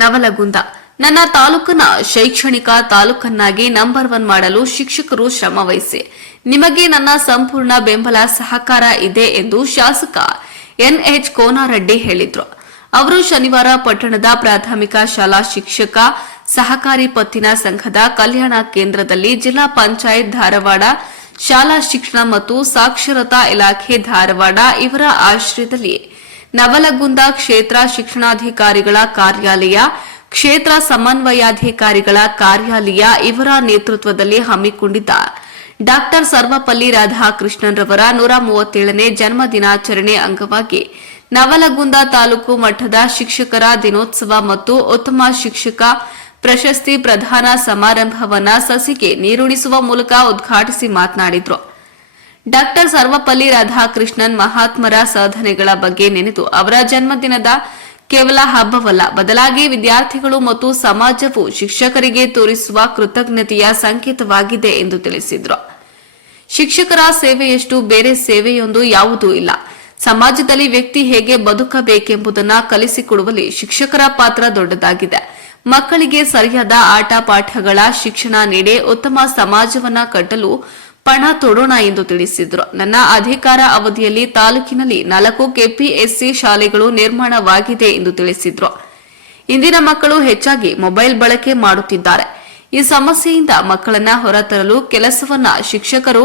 ನವಲಗುಂದ ನನ್ನ ತಾಲೂಕನ್ನ ಶೈಕ್ಷಣಿಕ ತಾಲೂಕನ್ನಾಗಿ ನಂಬರ್ 1 ಮಾಡಲು ಶಿಕ್ಷಕರು ಶ್ರಮ ವಹಿಸಿ ನಿಮಗೆ ನನ್ನ ಸಂಪೂರ್ಣ ಬೆಂಬಲ ಸಹಕಾರ ಇದೆ ಎಂದು ಶಾಸಕ ಎನ್ಎಚ್ ಕೋನಾರೆಡ್ಡಿ ಹೇಳಿದರು. ಅವರು ಶನಿವಾರ ಪಟ್ಟಣದ ಪ್ರಾಥಮಿಕ ಶಾಲಾ ಶಿಕ್ಷಕ ಸಹಕಾರಿ ಪತ್ತಿನ ಸಂಘದ ಕಲ್ಯಾಣ ಕೇಂದ್ರದಲ್ಲಿ ಜಿಲ್ಲಾ ಪಂಚಾಯತ್ ಧಾರವಾಡ, ಶಾಲಾ ಶಿಕ್ಷಣ ಮತ್ತು ಸಾಕ್ಷರತಾ ಇಲಾಖೆ ಧಾರವಾಡ ಇವರ ಆಶ್ರಯದಲ್ಲಿ ನವಲಗುಂದ ಕ್ಷೇತ್ರ ಶಿಕ್ಷಣಾಧಿಕಾರಿಗಳ ಕಾರ್ಯಾಲಯ, ಕ್ಷೇತ್ರ ಸಮನ್ವಯಾಧಿಕಾರಿಗಳ ಕಾರ್ಯಾಲಯ ಇವರ ನೇತೃತ್ವದಲ್ಲಿ ಹಮ್ಮಿಕೊಂಡಿದ್ದ ಡಾ ಸರ್ವಪಲ್ಲಿ ರಾಧಾಕೃಷ್ಣನ್ ರವರ 137ನೇ ಜನ್ಮ ದಿನಾಚರಣೆ ಅಂಗವಾಗಿ ನವಲಗುಂದ ತಾಲೂಕು ಮಟ್ಟದ ಶಿಕ್ಷಕರ ದಿನೋತ್ಸವ ಮತ್ತು ಉತ್ತಮ ಶಿಕ್ಷಕ ಪ್ರಶಸ್ತಿ ಪ್ರದಾನ ಸಮಾರಂಭವನ್ನು ಸಸಿಗೆ ನೀರುಣಿಸುವ ಮೂಲಕ ಉದ್ಘಾಟಿಸಿ ಮಾತನಾಡಿದರು. ಡಾ ಸರ್ವಪಲ್ಲಿ ರಾಧಾಕೃಷ್ಣನ್ ಮಹಾತ್ಮರ ಸಾಧನೆಗಳ ಬಗ್ಗೆ ನೆನೆದು ಅವರ ಜನ್ಮದಿನದ ಕೇವಲ ಹಬ್ಬವಲ್ಲ, ಬದಲಾಗಿ ವಿದ್ಯಾರ್ಥಿಗಳು ಮತ್ತು ಸಮಾಜವು ಶಿಕ್ಷಕರಿಗೆ ತೋರಿಸುವ ಕೃತಜ್ಞತೆಯ ಸಂಕೇತವಾಗಿದೆ ಎಂದು ತಿಳಿಸಿದರು. ಶಿಕ್ಷಕರ ಸೇವೆಯಷ್ಟು ಬೇರೆ ಸೇವೆಯೊಂದು ಯಾವುದೂ ಇಲ್ಲ. ಸಮಾಜದಲ್ಲಿ ವ್ಯಕ್ತಿ ಹೇಗೆ ಬದುಕಬೇಕೆಂಬುದನ್ನು ಕಲಿಸಿಕೊಡುವಲ್ಲಿ ಶಿಕ್ಷಕರ ಪಾತ್ರ ದೊಡ್ಡದಾಗಿದೆ. ಮಕ್ಕಳಿಗೆ ಸರಿಯಾದ ಆಟ ಪಾಠಗಳ ಶಿಕ್ಷಣ ನೀಡಿ ಉತ್ತಮ ಸಮಾಜವನ್ನ ಕಟ್ಟಲು ಪಣ ತೊಡೋಣ ಎಂದು ತಿಳಿಸಿದರು. ನನ್ನ ಅಧಿಕಾರ ಅವಧಿಯಲ್ಲಿ ತಾಲೂಕಿನಲ್ಲಿ 4 ಕೆಪಿಎಸ್ಸಿ ಶಾಲೆಗಳು ನಿರ್ಮಾಣವಾಗಿದೆ ಎಂದು ತಿಳಿಸಿದರು. ಇಂದಿನ ಮಕ್ಕಳು ಹೆಚ್ಚಾಗಿ ಮೊಬೈಲ್ ಬಳಕೆ ಮಾಡುತ್ತಿದ್ದಾರೆ. ಈ ಸಮಸ್ಯೆಯಿಂದ ಮಕ್ಕಳನ್ನ ಹೊರತರಲು ಕೆಲಸವನ್ನ ಶಿಕ್ಷಕರು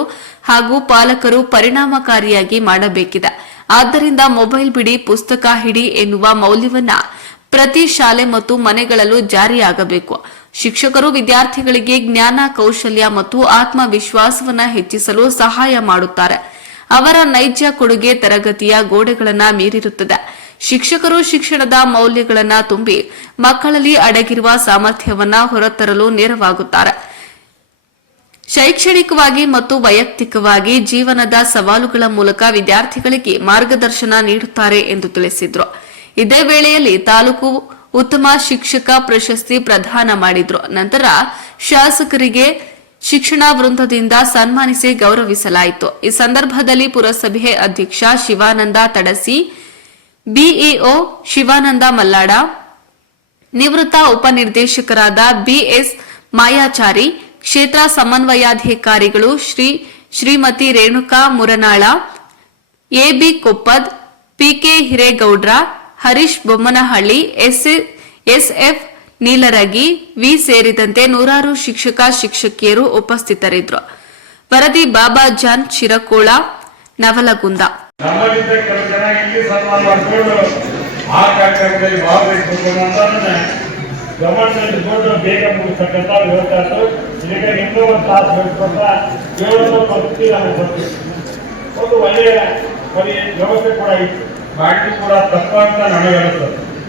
ಹಾಗೂ ಪಾಲಕರು ಪರಿಣಾಮಕಾರಿಯಾಗಿ ಮಾಡಬೇಕಿದೆ. ಆದ್ದರಿಂದ ಮೊಬೈಲ್ ಬಿಡಿ, ಪುಸ್ತಕ ಹಿಡಿ ಎನ್ನುವ ಮೌಲ್ಯವನ್ನ ಪ್ರತಿ ಶಾಲೆ ಮತ್ತು ಮನೆಗಳಲ್ಲೂ ಜಾರಿಯಾಗಬೇಕು. ಶಿಕ್ಷಕರು ವಿದ್ಯಾರ್ಥಿಗಳಿಗೆ ಜ್ಞಾನ, ಕೌಶಲ್ಯ ಮತ್ತು ಆತ್ಮವಿಶ್ವಾಸವನ್ನ ಹೆಚ್ಚಿಸಲು ಸಹಾಯ ಮಾಡುತ್ತಾರೆ. ಅವರ ನೈಜ ಕೊಡುಗೆ ತರಗತಿಯ ಗೋಡೆಗಳನ್ನ ಮೀರಿರುತ್ತದೆ. ಶಿಕ್ಷಕರು ಶಿಕ್ಷಣದ ಮೌಲ್ಯಗಳನ್ನ ತುಂಬಿ ಮಕ್ಕಳಲ್ಲಿ ಅಡಗಿರುವ ಸಾಮರ್ಥ್ಯವನ್ನ ಹೊರತರಲು ನೆರವಾಗುತ್ತಾರೆ. ಶೈಕ್ಷಣಿಕವಾಗಿ ಮತ್ತು ವೈಯಕ್ತಿಕವಾಗಿ ಜೀವನದ ಸವಾಲುಗಳ ಮೂಲಕ ವಿದ್ಯಾರ್ಥಿಗಳಿಗೆ ಮಾರ್ಗದರ್ಶನ ನೀಡುತ್ತಾರೆ ಎಂದು ತಿಳಿಸಿದರು. ಇದೇ ವೇಳೆಯಲ್ಲಿ ತಾಲೂಕು ಉತ್ತಮ ಶಿಕ್ಷಕ ಪ್ರಶಸ್ತಿ ಪ್ರದಾನ ಮಾಡಿದ್ರು. ನಂತರ ಶಾಸಕರಿಗೆ ಶಿಕ್ಷಣ ವೃಂದದಿಂದ ಸನ್ಮಾನಿಸಿ ಗೌರವಿಸಲಾಯಿತು. ಈ ಸಂದರ್ಭದಲ್ಲಿ ಪುರಸಭೆ ಅಧ್ಯಕ್ಷ ಶಿವಾನಂದ ತಡಸಿ, ಬಿಇಒ ಶಿವಾನಂದ ಮಲ್ಲಾಡ, ನಿವೃತ್ತ ಉಪನಿರ್ದೇಶಕರಾದ ಬಿಎಸ್ ಮಾಯಾಚಾರಿ, ಕ್ಷೇತ್ರ ಸಮನ್ವಯಾಧಿಕಾರಿಗಳು Shrimati Renuka Muranal, AB Koppad, PK Hiregoudra, Harish Bommanahalli, SF Neelaragi, V ಸೇರಿದಂತೆ ನೂರಾರು ಶಿಕ್ಷಕ ಶಿಕ್ಷಕಿಯರು ಉಪಸ್ಥಿತರಿದ್ದರು. ವರದಿ ಬಾಬಾ ಜಾನ್ ಚಿರಕೋಳ, ನವಲಗುಂದ. ಒಂದು ಒಳ್ಳೆಯ ವ್ಯವಸ್ಥೆ ಕೂಡ ಇತ್ತು, ಮಾಡಿ ಕೂಡ ತಪ್ಪ ಅಂತ ನನಗೆ ಅನಿಸ್ತದೆ.